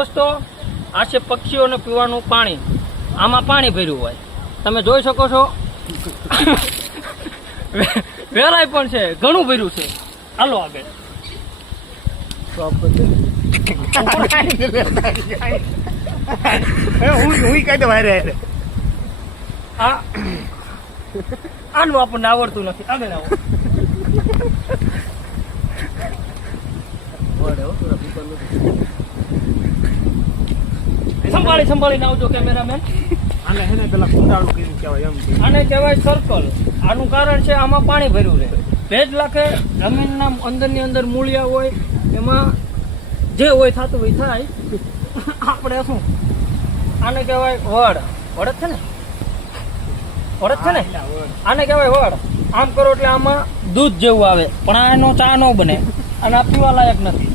દોસ્તો, આ છે પક્ષીઓને પીવાનું પાણી. આમાં પાણી ભર્યું હોય, તમે જોઈ શકો છો. વેરાય પણ છે, ઘણું ભર્યું છે. હાલો આગળ. આનું આપણને આવડતું નથી. આગળ આવો. સંભાળીને આવજો કેમેરામેન. આને કહેવાય સર્કલ. આનું કારણ છે આમાં પાણી ભર્યું રહે. ભેજ લાખે જમીનના અંદરની અંદર મૂળિયા હોય, એમાં જે હોય થતું હોય થાય. આપણે શું આને કહેવાય વડ. વડ જ છે ને? વડ જ છે ને? આને કહેવાય વડ. આમ કરો એટલે આમાં દૂધ જેવું આવે, પણ આ એનો ચા ન બને અને આ પીવા લાયક નથી.